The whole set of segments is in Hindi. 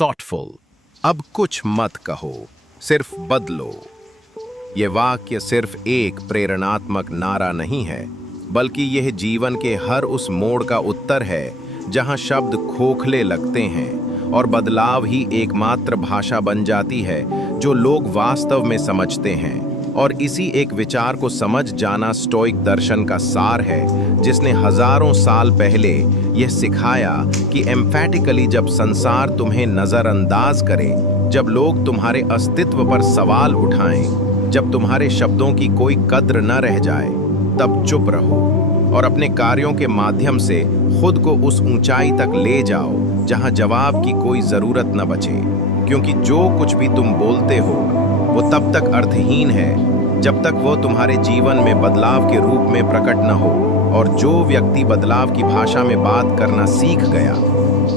थॉटफुल। अब कुछ मत कहो, सिर्फ बदलो। ये वाक्य सिर्फ एक प्रेरणात्मक नारा नहीं है, बल्कि यह जीवन के हर उस मोड़ का उत्तर है जहां शब्द खोखले लगते हैं और बदलाव ही एकमात्र भाषा बन जाती है जो लोग वास्तव में समझते हैं। और इसी एक विचार को समझ जाना स्टोइक दर्शन का सार है, जिसने हजारों साल पहले यह सिखाया कि एम्फैटिकली जब संसार तुम्हें नजरअंदाज करे, जब लोग तुम्हारे अस्तित्व पर सवाल उठाएं, जब तुम्हारे शब्दों की कोई कद्र न रह जाए, तब चुप रहो और अपने कार्यों के माध्यम से खुद को उस ऊंचाई तक ले जाओ जहां जवाब की कोई जरूरत न बचे। क्योंकि जो कुछ भी तुम बोलते हो वो तब तक अर्थहीन है जब तक वो तुम्हारे जीवन में बदलाव के रूप में प्रकट न हो। और जो व्यक्ति बदलाव की भाषा में बात करना सीख गया,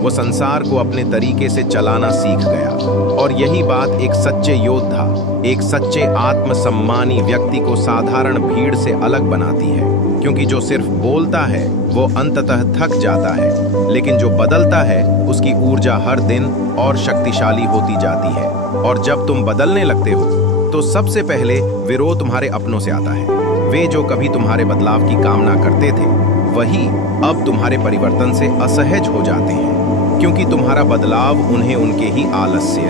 वो संसार को अपने तरीके से चलाना सीख गया। और यही बात एक सच्चे योद्धा, एक सच्चे आत्मसम्मानी व्यक्ति को साधारण भीड़ से अलग बनाती है। क्योंकि जो सिर्फ बोलता है वो अंततः थक जाता है, लेकिन जो बदलता है उसकी ऊर्जा हर दिन और शक्तिशाली होती जाती है। और जब तुम बदलने लगते हो तो सबसे पहले विरोध तुम्हारे अपनों से आता है। वे जो कभी तुम्हारे बदलाव की कामना करते थे, वही अब तुम्हारे परिवर्तन से असहज हो जाते हैं। क्योंकि तुम्हारा बदलाव उन्हें उनके ही आलस्य,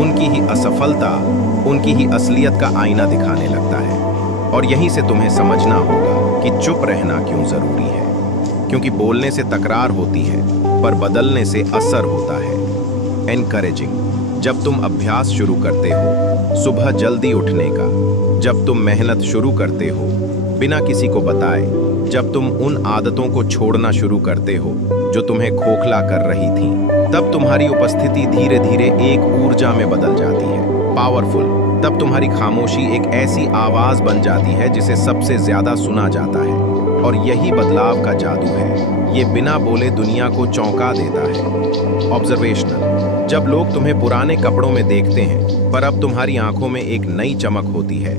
उनकी ही असफलता, उनकी ही असलियत का आईना दिखाने लगता है। और यहीं से तुम्हें समझना होगा कि चुप रहना क्यों जरूरी है। क्योंकि बोलने से तकरार होती है, पर बदलने से असर होता है। एनकरेजिंग। जब तुम अभ्यास शुरू करते हो सुबह जल्दी उठने का, जब तुम मेहनत शुरू करते हो बिना किसी को बताए, जब तुम उन आदतों को छोड़ना शुरू करते हो जो तुम्हें खोखला कर रही थी, तब तुम्हारी उपस्थिति धीरे धीरे एक ऊर्जा में बदल जाती है, पावरफुल। तब तुम्हारी खामोशी एक ऐसी आवाज बन जाती है जिसे सबसे ज्यादा सुना जाता है। और यही बदलाव का जादू है, ये बिना बोले दुनिया को चौंका देता है। ऑब्जर्वेशनल। जब लोग तुम्हें पुराने कपड़ों में देखते हैं, पर अब तुम्हारी आंखों में एक नई चमक होती है।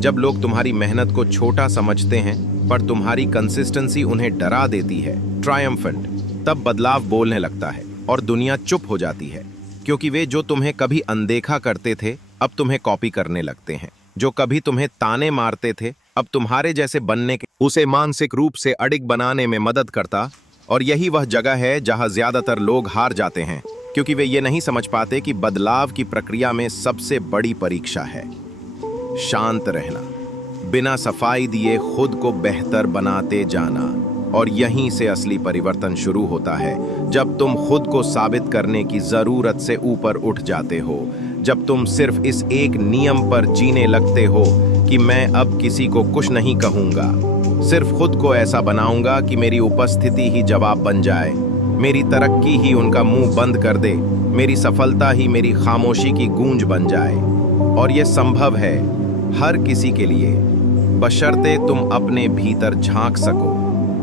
जब लोग तुम्हारी मेहनत को छोटा समझते हैं, पर तुम्हारी कंसिस्टेंसी उन्हें डरा देती है, ट्रायम्फेंट, तब बदलाव बोलने लगता है और दुनिया चुप हो जाती है। क्योंकि वे जो तुम्हें कभी अनदेखा करते थे, अब तुम्हें कॉपी करने लगते हैं। जो कभी तुम्हें ताने मारते थे, अब तुम्हारे जैसे बनने के उसे मानसिक रूप से अडिग बनाने में मदद करता। और यही वह जगह है जहां ज्यादातर लोग हार जाते हैं, क्योंकि वे ये नहीं समझ पाते कि बदलाव की प्रक्रिया में सबसे बड़ी परीक्षा है शांत रहना, बिना सफाई दिए खुद को बेहतर बनाते जाना। और यहीं से असली परिवर्तन शुरू होता है, जब तुम खुद को साबित करने की जरूरत से ऊपर उठ जाते हो। जब तुम सिर्फ इस एक नियम पर जीने लगते हो कि मैं अब किसी को कुछ नहीं कहूंगा, सिर्फ खुद को ऐसा बनाऊंगा कि मेरी उपस्थिति ही जवाब बन जाए, मेरी तरक्की ही उनका मुंह बंद कर दे, मेरी सफलता ही मेरी खामोशी की गूंज बन जाए। और यह संभव है हर किसी के लिए, बशर्ते तुम अपने भीतर झांक सको,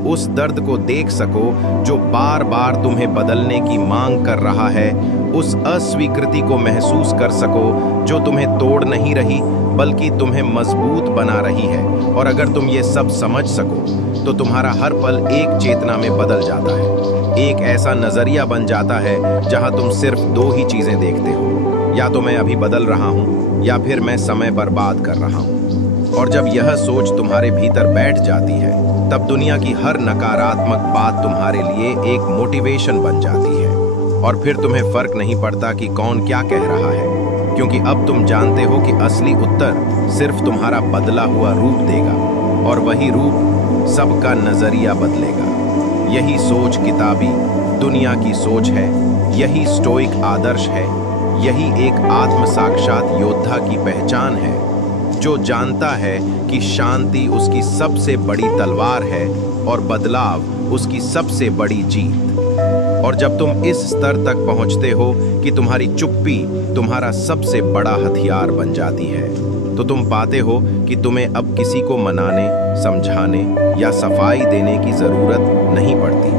उस दर्द को देख सको जो बार बार तुम्हें बदलने की मांग कर रहा है, उस अस्वीकृति को महसूस कर सको जो तुम्हें तोड़ नहीं रही बल्कि तुम्हें मजबूत बना रही है। और अगर तुम ये सब समझ सको तो तुम्हारा हर पल एक चेतना में बदल जाता है, एक ऐसा नजरिया बन जाता है जहां तुम सिर्फ दो ही चीजें देखते हो, या तो मैं अभी बदल रहा हूं या फिर मैं समय बर्बाद कर रहा हूं। और जब यह सोच तुम्हारे भीतर बैठ जाती है, तब दुनिया की हर नकारात्मक बात तुम्हारे लिए एक मोटिवेशन बन जाती है। और फिर तुम्हें फर्क नहीं पड़ता कि कौन क्या कह रहा है, क्योंकि अब तुम जानते हो कि असली उत्तर सिर्फ तुम्हारा बदला हुआ रूप देगा, और वही रूप सबका नजरिया बदलेगा। यही सोच किताबी दुनिया की सोच है, यही स्टोइक आदर्श है, यही एक आत्म साक्षात योद्धा की पहचान है, जो जानता है कि शांति उसकी सबसे बड़ी तलवार है और बदलाव उसकी सबसे बड़ी जीत। और जब तुम इस स्तर तक पहुंचते हो कि तुम्हारी चुप्पी तुम्हारा सबसे बड़ा हथियार बन जाती है, तो तुम पाते हो कि तुम्हें अब किसी को मनाने, समझाने या सफाई देने की जरूरत नहीं पड़ती,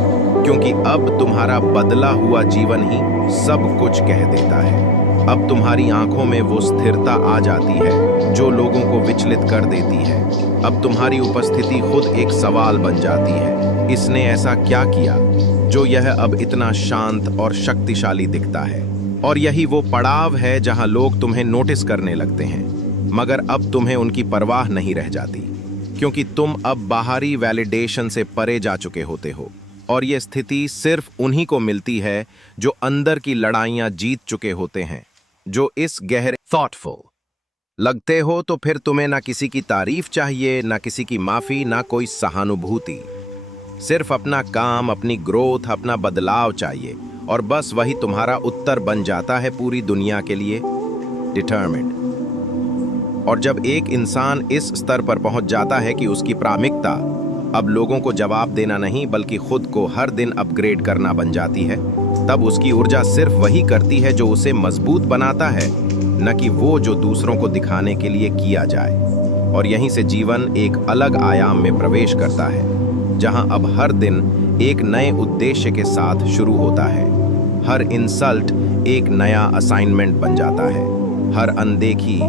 क्योंकि अब तुम्हारा बदला हुआ जीवन ही सब कुछ कह देता है। अब तुम्हारी आंखों में वो स्थिरता आ जाती है जो लोगों को विचलित कर देती है। अब तुम्हारी उपस्थिति खुद एक सवाल बन जाती है, इसने ऐसा क्या किया जो यह अब इतना शांत और शक्तिशाली दिखता है। और यही वो पड़ाव है जहां लोग तुम्हें नोटिस करने लगते हैं, मगर अब तुम्हें उनकी परवाह नहीं रह जाती, क्योंकि तुम अब बाहरी वैलिडेशन से परे जा चुके होते हो। और ये स्थिति सिर्फ उन्हीं को मिलती है जो अंदर की लड़ाइयां जीत चुके होते हैं, जो इस गहरे थॉटफुल लगते हो। तो फिर तुम्हें ना किसी की तारीफ चाहिए, ना किसी की माफी, ना कोई सहानुभूति। सिर्फ अपना काम, अपनी ग्रोथ, अपना बदलाव चाहिए, और बस वही तुम्हारा उत्तर बन जाता है पूरी दुनिया के लिए। डिटरमिन्ड। और जब एक इंसान इस स्तर पर पहुंच जाता है कि उसकी प्राथमिकता अब लोगों को जवाब देना नहीं बल्कि खुद को हर दिन अपग्रेड करना बन जाती है, तब उसकी ऊर्जा सिर्फ वही करती है जो उसे मजबूत बनाता है, न कि वो जो दूसरों को दिखाने के लिए किया जाए। और यहीं से जीवन एक अलग आयाम में प्रवेश करता है, जहां अब हर दिन एक नए उद्देश्य के साथ शुरू होता है। हर इंसल्ट एक नया असाइनमेंट बन जाता है, हर अनदेखी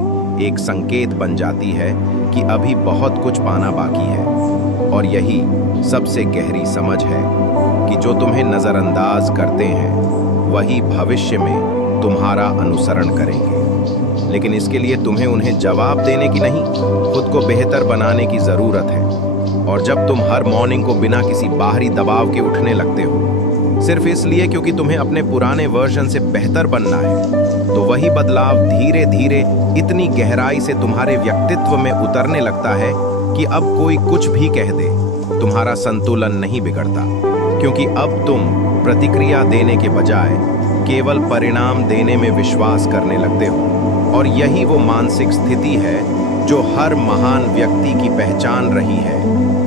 एक संकेत बन जाती है कि अभी बहुत कुछ पाना बाकी है। और यही सबसे गहरी समझ है कि जो तुम्हें नजरअंदाज करते हैं वही भविष्य में तुम्हारा अनुसरण करेंगे, लेकिन इसके लिए तुम्हें उन्हें जवाब देने की नहीं, खुद को बेहतर बनाने की जरूरत है। और जब तुम हर मॉर्निंग को बिना किसी बाहरी दबाव के उठने लगते हो, सिर्फ इसलिए क्योंकि तुम्हें अपने पुराने वर्जन से बेहतर बनना है, तो वही बदलाव धीरे धीरे इतनी गहराई से तुम्हारे व्यक्तित्व में उतरने लगता है कि अब कोई कुछ भी कह दे, तुम्हारा संतुलन नहीं बिगड़ता, क्योंकि अब तुम प्रतिक्रिया देने के बजाय केवल परिणाम देने में विश्वास करने लगते हो। और यही वो मानसिक स्थिति है जो हर महान व्यक्ति की पहचान रही है।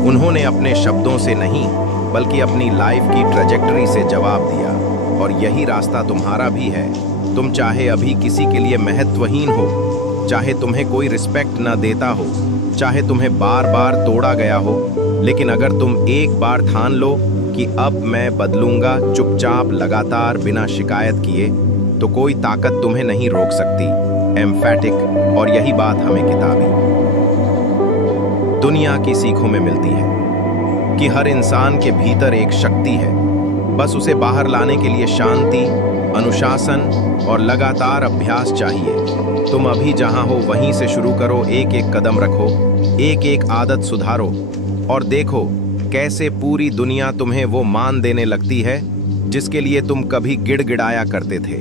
उन्होंने अपने शब्दों से नहीं बल्कि अपनी लाइफ की ट्रैजेक्टरी से जवाब दिया, और यही रास्ता तुम्हारा भी है। तुम चाहे अभी किसी के लिए महत्वहीन हो, चाहे तुम्हें कोई रिस्पेक्ट ना देता हो, चाहे तुम्हें बार बार तोड़ा गया हो, लेकिन अगर तुम एक बार ठान लो कि अब मैं बदलूंगा चुपचाप लगातार बिना शिकायत किए, तो कोई ताकत तुम्हें नहीं रोक सकती। एम्फैटिक। और यही बात हमें किताबी दुनिया की सीखों में मिलती है कि हर इंसान के भीतर एक शक्ति है, बस उसे बाहर लाने के लिए शांति, अनुशासन और लगातार अभ्यास चाहिए। तुम अभी जहां हो वहीं से शुरू करो, एक एक कदम रखो, एक एक आदत सुधारो, और देखो कैसे पूरी दुनिया तुम्हें वो मान देने लगती है जिसके लिए तुम कभी गिड़गिड़ाया करते थे।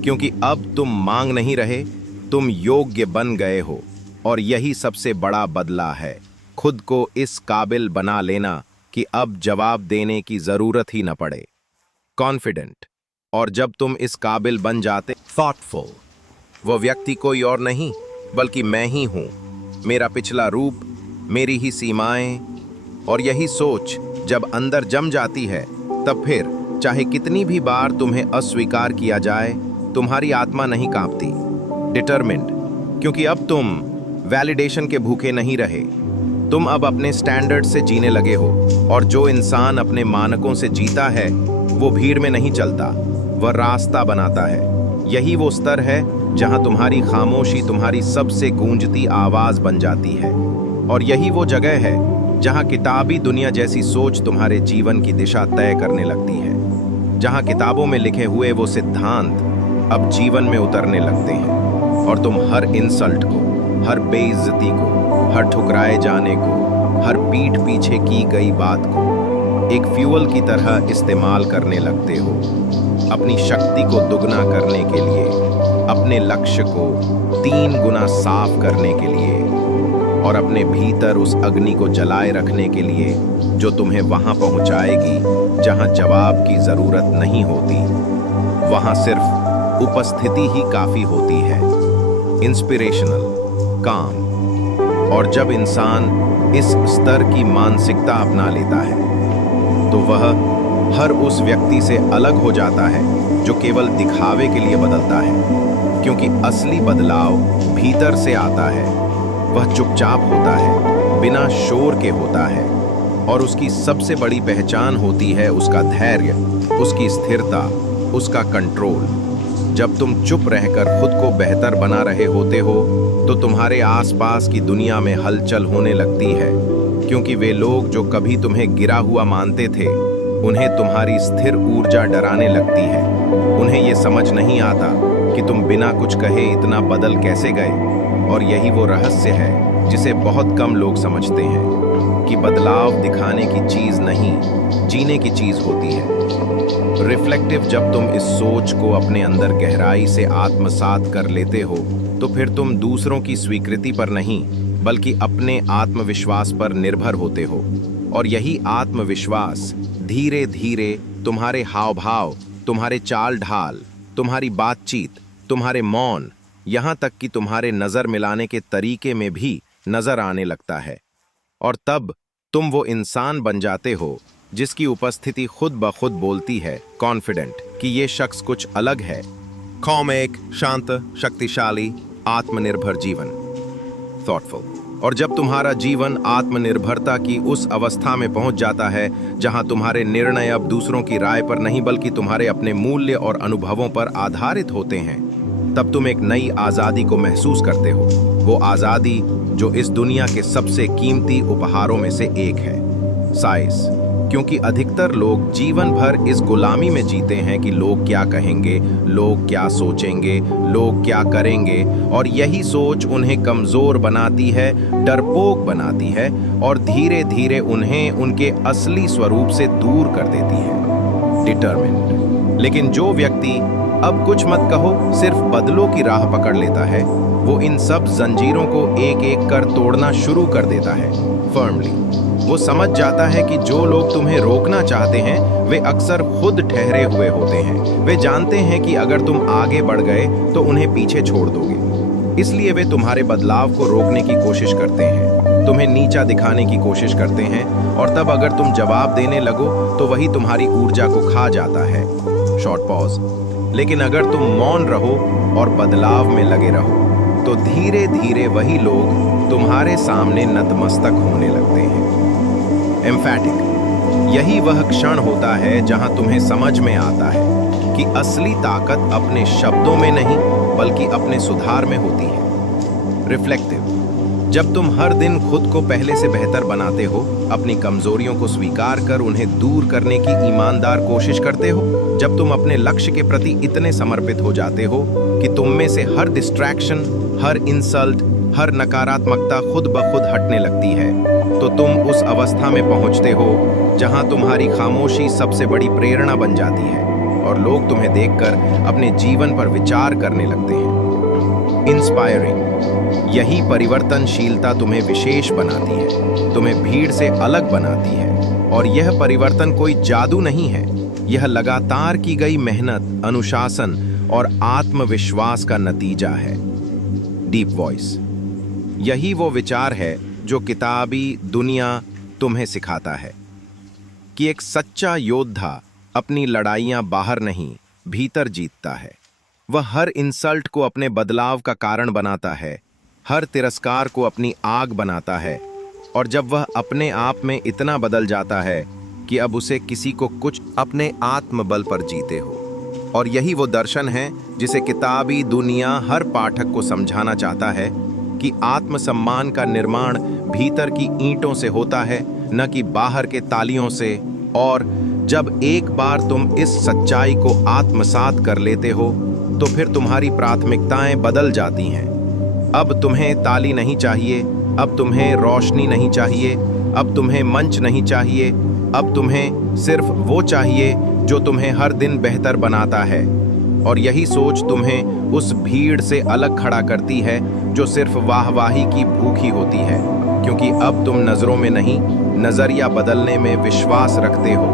क्योंकि अब तुम मांग नहीं रहे, तुम योग्य बन गए हो। और यही सबसे बड़ा बदला है, खुद को इस काबिल बना लेना कि अब जवाब देने की जरूरत ही न पड़े। कॉन्फिडेंट। और जब तुम इस काबिल बन जाते, थॉटफुल, वो व्यक्ति कोई और नहीं बल्कि मैं ही हूं, मेरा पिछला रूप, मेरी ही सीमाएं। और यही सोच जब अंदर जम जाती है, तब फिर चाहे कितनी भी बार तुम्हें अस्वीकार किया जाए, तुम्हारी आत्मा नहीं कांपती। डिटरमिन्ड। क्योंकि अब तुम वैलिडेशन के भूखे नहीं रहे, तुम अब अपने स्टैंडर्ड से जीने लगे हो। और जो इंसान अपने मानकों से जीता है वो भीड़ में नहीं चलता, वह रास्ता बनाता है। यही वो स्तर है जहां तुम्हारी खामोशी तुम्हारी सबसे गूंजती आवाज बन जाती है। और यही वो जगह है जहां किताबी दुनिया जैसी सोच तुम्हारे जीवन की दिशा तय करने लगती है, जहां किताबों में लिखे हुए वो सिद्धांत अब जीवन में उतरने लगते हैं, और तुम हर इंसल्ट को, हर बेइज्जती को, हर ठुकराए जाने को, हर पीठ पीछे की गई बात को एक फ्यूल की तरह इस्तेमाल करने लगते हो, अपनी शक्ति को दुगना करने के लिए, अपने लक्ष्य को 3 गुना साफ करने के लिए, और अपने भीतर उस अग्नि को जलाए रखने के लिए जो तुम्हें वहां पहुंचाएगी जहां जवाब की जरूरत नहीं होती, वहां सिर्फ उपस्थिति ही काफी होती है। इंस्पिरेशनल, काम। और जब इंसान इस स्तर की मानसिकता अपना लेता है, तो वह हर उस व्यक्ति से अलग हो जाता है जो केवल दिखावे के लिए बदलता है, क्योंकि असली बदलाव भीतर से आता है। वह चुपचाप होता है, बिना शोर के होता है, और उसकी सबसे बड़ी पहचान होती है उसका धैर्य, उसकी स्थिरता, उसका कंट्रोल। जब तुम चुप रहकर खुद को बेहतर बना रहे होते हो, तो तुम्हारे आसपास की दुनिया में हलचल होने लगती है, क्योंकि वे लोग जो कभी तुम्हें गिरा हुआ मानते थे उन्हें तुम्हारी स्थिर ऊर्जा डराने लगती है। उन्हें ये समझ नहीं आता कि तुम बिना कुछ कहे इतना बदल कैसे गए। और यही वो रहस्य है जिसे बहुत कम लोग समझते हैं कि बदलाव दिखाने की चीज नहीं, जीने की चीज होती है। रिफ्लेक्टिव, जब तुम इस सोच को अपने अंदर गहराई से आत्मसात कर लेते हो तो फिर तुम दूसरों की स्वीकृति पर नहीं बल्कि अपने आत्मविश्वास पर निर्भर होते हो। और यही आत्मविश्वास धीरे धीरे तुम्हारे हाव भाव, तुम्हारे चाल ढाल, तुम्हारी बातचीत, तुम्हारे मौन, यहाँ तक कि तुम्हारे नजर मिलाने के तरीके में भी नजर आने लगता है। और तब तुम वो इंसान बन जाते हो जिसकी उपस्थिति खुद ब खुद बोलती है, कॉन्फिडेंट, कि ये शख्स कुछ अलग है। कौम एक शांत, शक्तिशाली, आत्मनिर्भर जीवन, थॉटफुल। और जब तुम्हारा जीवन आत्मनिर्भरता की उस अवस्था में पहुंच जाता है जहां तुम्हारे निर्णय अब दूसरों की राय पर नहीं बल्कि तुम्हारे अपने मूल्य और अनुभवों पर आधारित होते हैं, तब तुम एक नई आज़ादी को महसूस करते हो। वो आज़ादी जो इस दुनिया के सबसे कीमती उपहारों में से एक है, साइज। क्योंकि अधिकतर लोग जीवन भर इस गुलामी में जीते हैं कि लोग क्या कहेंगे, लोग क्या सोचेंगे, लोग क्या करेंगे। और यही सोच उन्हें कमज़ोर बनाती है, डरपोक बनाती है और धीरे धीरे उन्हें उनके असली स्वरूप से दूर कर देती है, डिटरमिन्ड। लेकिन जो व्यक्ति अब कुछ मत कहो सिर्फ बदलों की राह पकड़ लेता है, वो इन सब जंजीरों को एक एक कर तोड़ना शुरू कर देता है, फर्मली। वो समझ जाता है कि जो लोग तुम्हें रोकना चाहते हैं वे अक्सर खुद ठहरे हुए होते हैं। वे जानते हैं कि अगर तुम आगे बढ़ गए तो उन्हें पीछे छोड़ दोगे, इसलिए वे तुम्हारे बदलाव को रोकने की कोशिश करते हैं, तुम्हें नीचा दिखाने की कोशिश करते हैं। और तब अगर तुम जवाब देने लगो तो वही तुम्हारी ऊर्जा को खा जाता है। Short pause. लेकिन अगर तुम मौन रहो और बदलाव में लगे रहो तो धीरे धीरे वही लोग तुम्हारे सामने नतमस्तक होने लगते हैं। एम्फैटिक। यही वह क्षण होता है जहां तुम्हें समझ में आता है कि असली ताकत अपने शब्दों में नहीं बल्कि अपने सुधार में होती है। रिफ्लेक्टिव। जब तुम हर दिन खुद को पहले से बेहतर बनाते हो, अपनी कमजोरियों को स्वीकार कर उन्हें दूर करने की ईमानदार कोशिश करते हो, जब तुम अपने लक्ष्य के प्रति इतने समर्पित हो जाते हो कि तुम में से हर डिस्ट्रैक्शन, हर इंसल्ट, हर नकारात्मकता खुद ब खुद हटने लगती है, तो तुम उस अवस्था में पहुंचते हो जहां तुम्हारी खामोशी सबसे बड़ी प्रेरणा बन जाती है और लोग तुम्हें देखकर अपने जीवन पर विचार करने लगते हैं। इंस्पायरिंग। यही परिवर्तनशीलता तुम्हें विशेष बनाती है, तुम्हें भीड़ से अलग बनाती है। और यह परिवर्तन कोई जादू नहीं है, यह लगातार की गई मेहनत, अनुशासन और आत्मविश्वास का नतीजा है। Deep voice. यही वो विचार है जो किताबी दुनिया तुम्हें सिखाता है कि एक सच्चा योद्धा अपनी लड़ाइयां बाहर नहीं भीतर जीतता है। वह हर इंसल्ट को अपने बदलाव का कारण बनाता है, हर तिरस्कार को अपनी आग बनाता है। और जब वह अपने आप में इतना बदल जाता है कि अब उसे किसी को कुछ अपने आत्मबल पर जीते हो। और यही वो दर्शन है जिसे किताबी दुनिया हर पाठक को समझाना चाहता है कि आत्मसम्मान का निर्माण भीतर की ईंटों से होता है, न कि बाहर के तालियों से। और जब एक बार तुम इस सच्चाई को आत्मसात कर लेते हो तो फिर तुम्हारी प्राथमिकताएं बदल जाती हैं। अब तुम्हें ताली नहीं चाहिए, अब तुम्हें रोशनी नहीं चाहिए, अब तुम्हें मंच नहीं चाहिए, अब तुम्हें सिर्फ वो चाहिए जो तुम्हें हर दिन बेहतर बनाता है। और यही सोच तुम्हें उस भीड़ से अलग खड़ा करती है जो सिर्फ वाहवाही की भूखी होती है, क्योंकि अब तुम नजरों में नहीं, नजरिया बदलने में विश्वास रखते हो।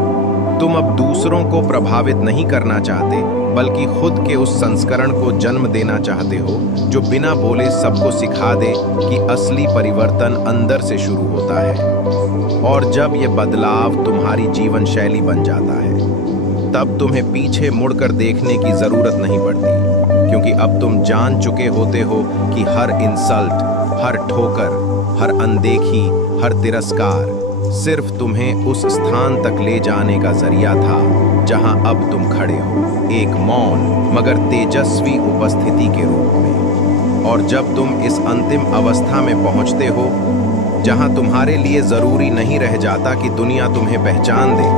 तुम अब दूसरों को प्रभावित नहीं करना चाहते बल्कि खुद के उस संस्करण को जन्म देना चाहते हो जो बिना बोले सबको सिखा दे कि असली परिवर्तन अंदर से शुरू होता है। और जब ये बदलाव तुम्हारी जीवन शैली बन जाता है तब तुम्हें पीछे मुड़कर देखने की जरूरत नहीं पड़ती, क्योंकि अब तुम जान चुके होते हो कि हर इंसल्ट, हर ठोकर, हर अनदेखी, हर तिरस्कार सिर्फ तुम्हें उस स्थान तक ले जाने का जरिया था जहां अब तुम खड़े हो, एक मौन मगर तेजस्वी उपस्थिति के रूप में। और जब तुम इस अंतिम अवस्था में पहुंचते हो जहां तुम्हारे लिए जरूरी नहीं रह जाता कि दुनिया तुम्हें पहचान दे,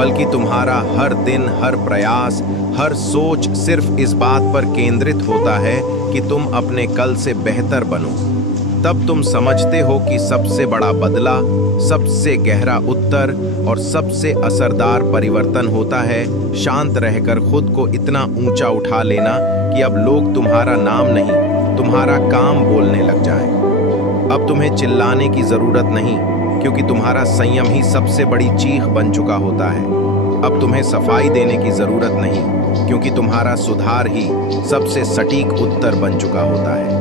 बल्कि तुम्हारा हर दिन, हर प्रयास, हर सोच सिर्फ इस बात पर केंद्रित होता है कि तुम अपने कल से बेहतर बनो। तब तुम समझते हो कि सबसे बड़ा बदला, सबसे गहरा उत्तर और सबसे असरदार परिवर्तन होता है शांत रहकर खुद को इतना ऊंचा उठा लेना कि अब लोग तुम्हारा नाम नहीं, तुम्हारा काम बोलने लग जाएं। अब तुम्हें चिल्लाने की जरूरत नहीं, क्योंकि तुम्हारा संयम ही सबसे बड़ी चीख बन चुका होता है। अब तुम्हें सफाई देने की जरूरत नहीं, क्योंकि तुम्हारा सुधार ही सबसे सटीक उत्तर बन चुका होता है।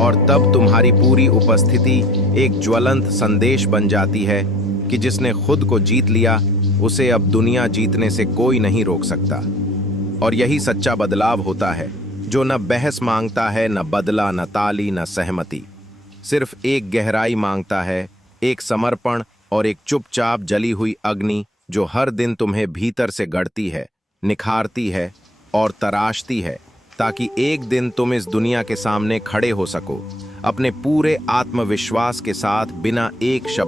और तब तुम्हारी पूरी उपस्थिति एक ज्वलंत संदेश बन जाती है कि जिसने खुद को जीत लिया, उसे अब दुनिया जीतने से कोई नहीं रोक सकता। और यही सच्चा बदलाव होता है, जो न बहस मांगता है, न बदला, न ताली, न सहमति। सिर्फ एक गहराई मांगता है, एक समर्पण और एक चुपचाप जली हुई अग्नि, जो हर दिन तुम्हें भीतर से गढ़ती है, निखारती है और तराशती है, ताकि एक दिन तुम इस दुनिया के सामने खड़े हो सको, अपने पूरे आत्मविश्वास के साथ, बिना एक शब्द